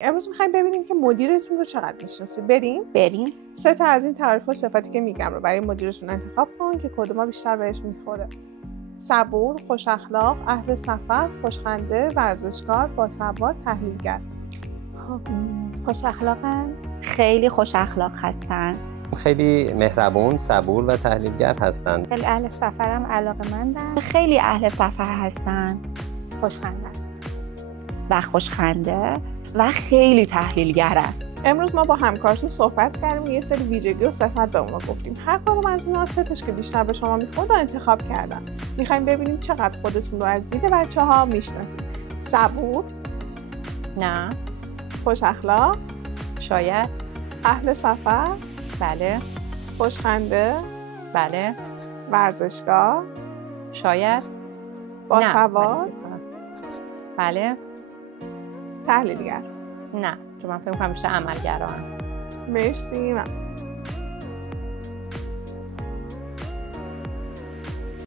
امروز می‌خوایم ببینیم که مدیرتون رو چقدر می‌شناسید. بریم. 3 تا از این تعریف و صفاتی که میگم رو برای مدیرتون انتخاب کن که کدوما بیشتر بهش میخوره. صبور، خوش اخلاق، اهل سفر، خوشخنده، ورزشکار، باسواد، تحلیلگر. خوش اخلاقن؟ خیلی خوش اخلاق هستن. خیلی مهربون، صبور و تحلیلگر هستن. خیلی اهل سفرم، علاقه‌مندن. خیلی اهل سفر هستن. خوشخنده هستن. و خوشخنده و خیلی تحلیلگرن. امروز ما با همکارتون صحبت کردیم، یه سری ویژگی و صفت به اونا گفتیم. هر کدوم از اینا 3 تاش که بیشتر به شما میخورد انتخاب کردن. میخوایم ببینیم چقدر خودتون رو از دید بچه‌ها میشناسید. صبور؟ نه. خوش اخلاق؟ شاید. اهل سفر؟ بله. خوشخنده؟ بله. ورزشکار؟ شاید. باسواد؟ بله. تحلیلگر؟ نه، چون من فکر می‌کنم بیشتر عملگران. مرسی.